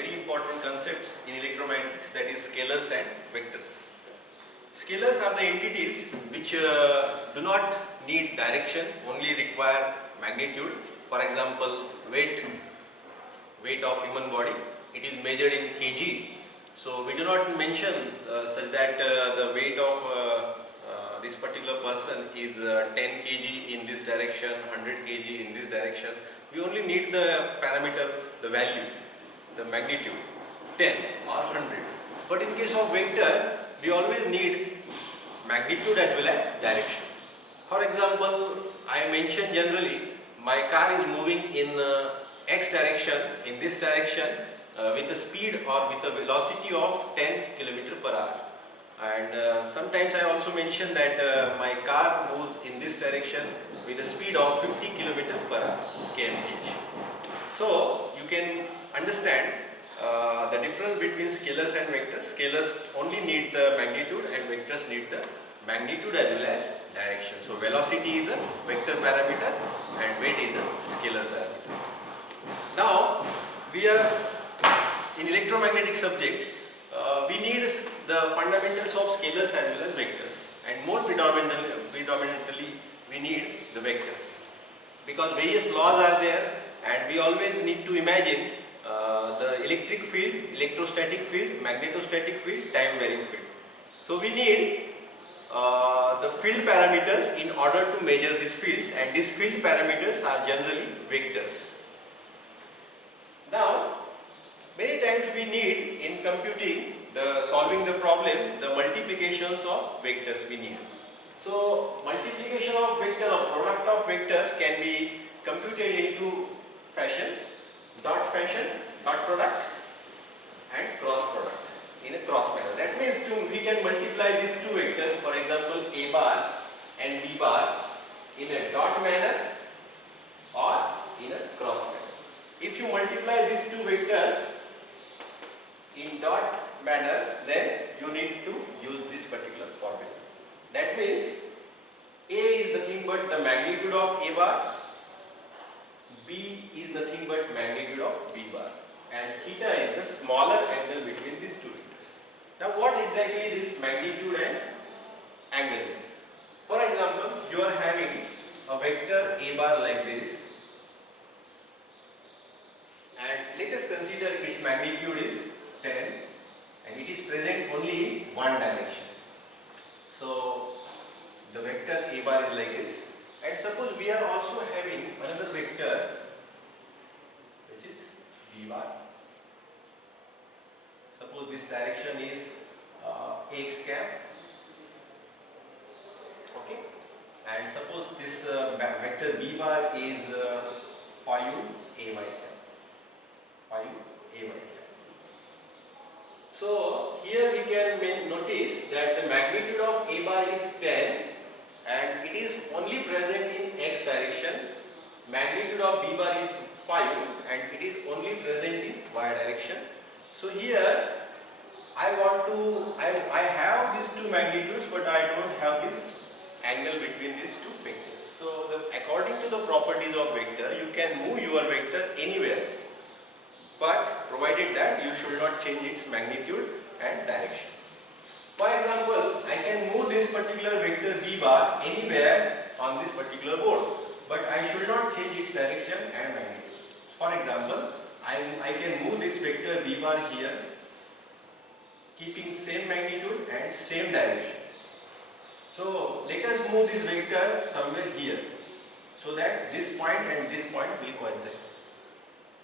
very important concepts in electromagnetics, that is scalars and vectors. Scalars are the entities which do not need direction, only require magnitude. For example, weight of human body, it is measured in kg. So we do not mention such that the weight of this particular person is 10 kg in this direction, 100 kg in this direction. We only need the parameter, the value, the magnitude, 10 or 100. But in case of vector, we always need magnitude as well as direction. For example, I mentioned generally my car is moving in x direction, in this direction, with a speed or with a velocity of 10 km per hour. And sometimes I also mention that my car moves in this direction with a speed of 50 km per hour, kmph. So you can understand the difference between scalars and vectors. Scalars only need the magnitude and vectors need the magnitude as well as direction. So velocity is a vector parameter and weight is a scalar parameter. Now we are in electromagnetic subject. We need the fundamentals of scalars as well as vectors, and more predominantly we need the vectors, because various laws are there and we always need to imagine the electric field, electrostatic field, magnetostatic field, time varying field. So we need the field parameters in order to measure these fields, and these field parameters are generally vectors. Now many times we need in computing, solving the problem, the multiplications of vectors we need. So multiplication of vector or product of vectors can be computed into fashions: dot fashion, dot product and cross product in a cross manner. That means we can multiply these two vectors, for example A bar and B bar, in a dot manner or in a cross manner. If you multiply these two vectors in dot manner, then you need to use this particular formula. That means A is nothing but the magnitude of A bar, B is nothing but magnitude of B bar, and theta is the smaller angle between these two vectors. Now what exactly this magnitude and angle is? For example, you are having a vector A bar like this, and let us consider its magnitude is 10 and it is present only in one direction. So the vector A bar is like this, and suppose we are also having another vector which is B bar. Suppose this direction is x cap, okay, and suppose this vector B bar is phi u A y cap, phi u A y cap. So here we can notice that the magnitude of A bar is 10 and it is only present in x direction. Magnitude of B bar is 5 and it is only present in y direction. So here I have these two magnitudes, but I don't have this angle between these two vectors. So according to the properties of vector, you can move your vector anywhere, but provided that you should not change its magnitude and direction. For example, I can move this particular vector B bar anywhere on this particular board, but I should not change its direction and magnitude. For example, I can move this vector B bar here, keeping same magnitude and same direction. So let us move this vector somewhere here, so that this point and this point will coincide.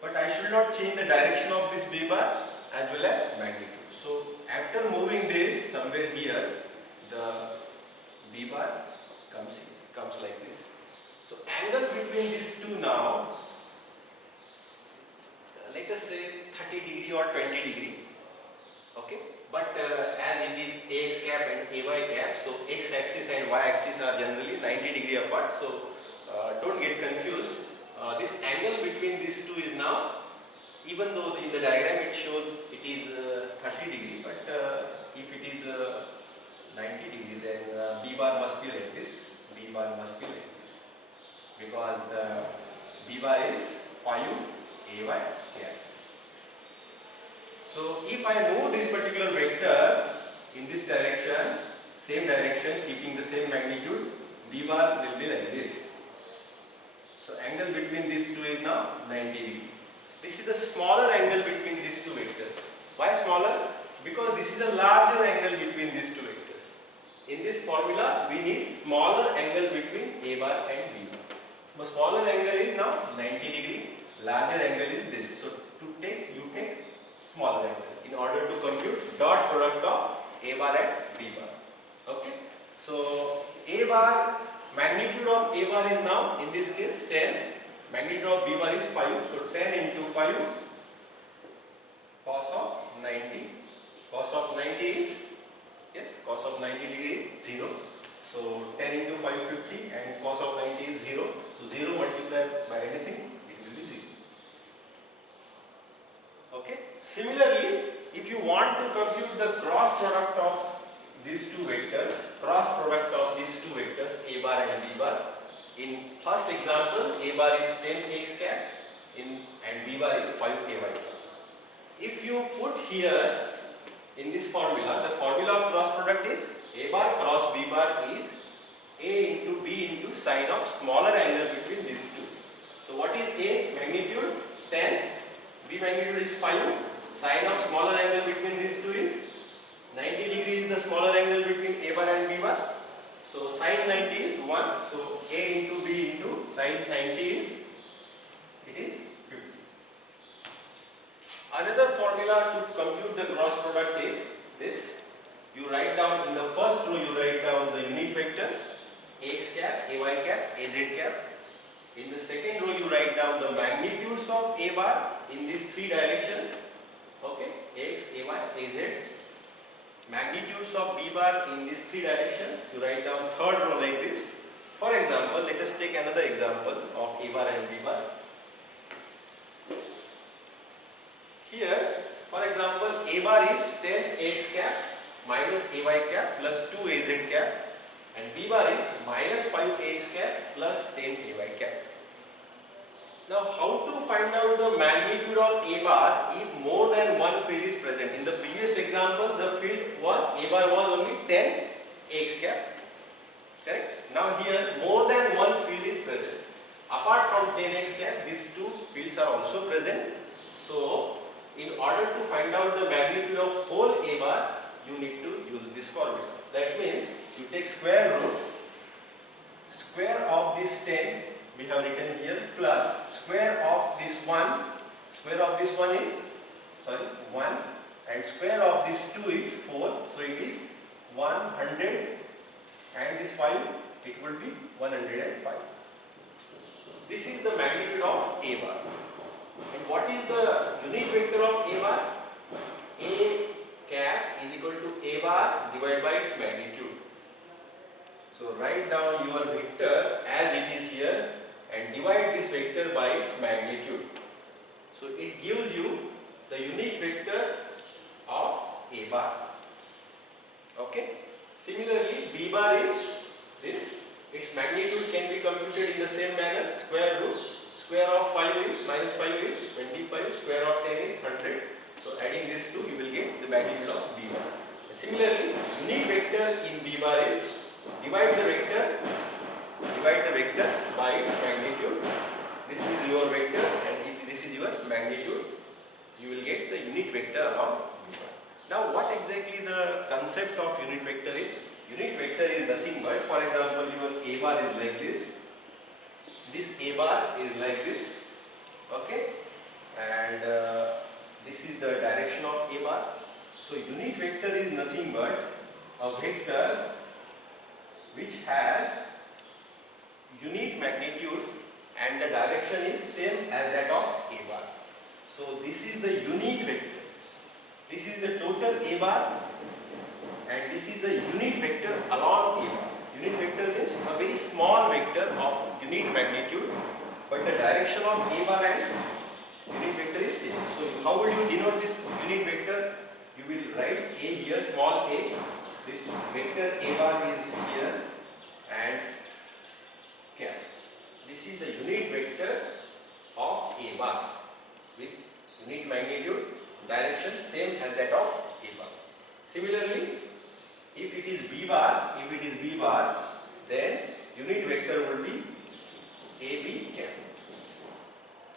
But I should not change the direction of this B bar as well as magnitude. So after moving this somewhere here, the B bar comes like this. So angle between these two now, let us say 30 degree or 20 degree, okay. But as it is AX cap and AY cap, so X axis and Y axis are generally 90 degree apart. So don't get confused. This angle between these two is now, even though in the diagram it shows it is 30 degree, but if it is 90 degree, then B bar must be like this, B bar must be like this, because the B bar is phi u AY cap. So if I move this particular vector in this direction, same direction, keeping the same magnitude, B bar will be like this. So angle between these two is now 90 degree. This is the smaller angle between these two vectors. Why smaller? Because this is a larger angle between these two vectors. In this formula, we need smaller angle between A bar and B bar. So smaller angle is now 90 degree, larger angle is this. So you take smaller angle in order to compute dot product of A bar and B bar. Okay. So A bar, magnitude of A bar is now in this case 10, magnitude of B bar is 5. So 10 into 5 cos of 90. Cos of 90 is, yes, cos of 90 degree is 0. So 10 into 550 and cos of 90 is 0. So 0 multiplied by anything, it will be 0. Okay. Similarly, if you want to compute the cross product of these two vectors, cross product of these two vectors A bar and B bar, in first example A bar is 10x cap and B bar is 5ay cap. If you put here in this formula, the formula of cross product is A bar cross B bar is A into B into sine of smaller angle between these two. So what is A? Magnitude 10, B magnitude is 5, sine of smaller angle between these two is 90 degree is the smaller angle between A bar and B bar. So sine 90 is 1. So A into B into sine 90 is, it is 50. Another formula to compute the cross product is this. You write down in the first row, you write down the unit vectors Ax cap, Ay cap, Az cap. In the second row, you write down the magnitudes of A bar in these three directions. Okay, Ax, Ay, Az. Magnitudes of B bar in these three directions. You write down third row like this. For example, let us take another example of A bar and B bar. Here, for example, A bar is 10x cap minus Ay cap plus 2Az cap, and B bar is minus 5ax cap plus 10ay cap. Now, how to find out the magnitude of A bar if more than one field is present? In the previous example, the field was A bar was only 10x cap. Correct? Now here more than one field is present. Apart from 10x cap, these two fields are also present. So, in order to find out the magnitude of whole A bar, you need to use this formula. That means you take square root, square of this 10 we have written here, plus square of this 1, square of this 1 is 1, and square of this 2 is 4, so it is 100, and this 5, it will be 105. This is the magnitude of A bar. And what is the unit vector of A bar? A cap is equal to A bar divided by its magnitude. So write down your vector as it is here and divide this vector by its magnitude. So it gives you the unit vector of A bar. Okay. Similarly, B bar is this. Its magnitude can be computed in the same manner. Square root. Square of 5 is minus 5 is 25. Square of 10 is 100. So adding this two, you will get the magnitude of B bar. Similarly, unit vector in B bar is divide the vector by its magnitude. This is your vector and this is your magnitude. You will get the unit vector around B bar. Now, what exactly the concept of unit vector is? Unit vector is nothing but, for example, your A bar is like this. This A bar is like this. Okay, and this is the direction of A bar. So unit vector is nothing but a vector which has unit magnitude and the direction is same as that of A bar. So this is the unit vector. This is the total A bar and this is the unit vector along A bar. Unit vector means a very small vector of unit magnitude, but the direction of A bar and unit vector is same. So how will you denote this unit vector? You will write A here, small a. This vector A bar is here and cap. This is the unit vector of A bar with unit magnitude, direction same as that of A bar. Similarly, if it is B bar, then unit vector will be AB cap.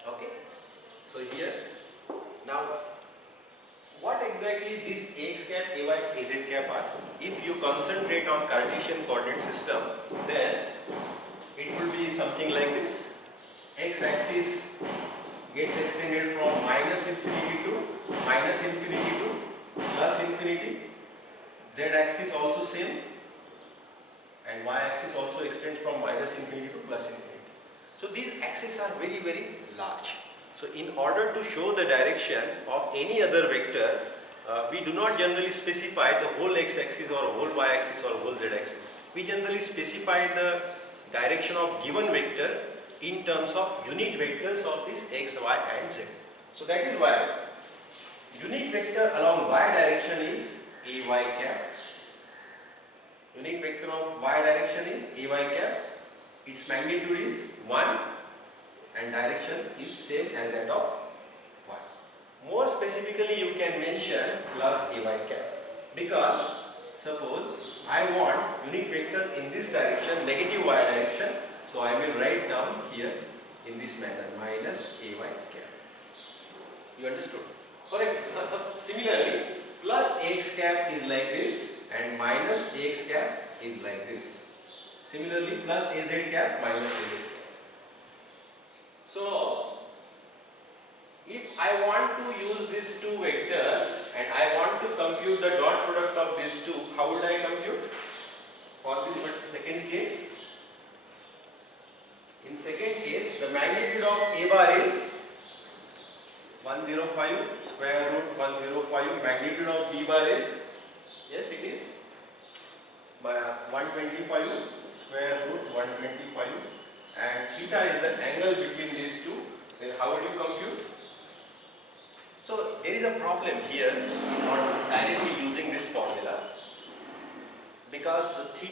Okay. So here, now what exactly these Ax cap, Ay, Az cap are? If you concentrate on Cartesian coordinate system, then it will be something like this. X axis gets extended from minus infinity to plus infinity. Z axis also same, and y axis also extends from minus infinity to plus infinity. So these axes are very, very large. So in order to show the direction of any other vector, we do not generally specify the whole x-axis or whole y-axis or whole z-axis. We generally specify the direction of given vector in terms of unit vectors of this x, y and z. So that is why unit vector along y direction is Ay cap. Unit vector of y direction is Ay cap. Its magnitude is 1 and direction is same as that of y. More specifically, you can mention plus Ay cap, because suppose I want unit vector in this direction, negative y direction, so I will write down here in this manner, minus Ay cap. You understood? Similarly, plus Ax cap is like this and minus Ax cap is like this. Similarly, plus Az cap, minus Az cap. So, if I want to use these two vectors and I want to compute the dot product of these two, how would I compute? For this second case, in second case, the magnitude of A bar is 105, square root 105, magnitude of B bar is, yes it is, by 125, square root 125, and theta is the angle between these two. Then how would you compute? So there is a problem here, not directly using this formula, because the theta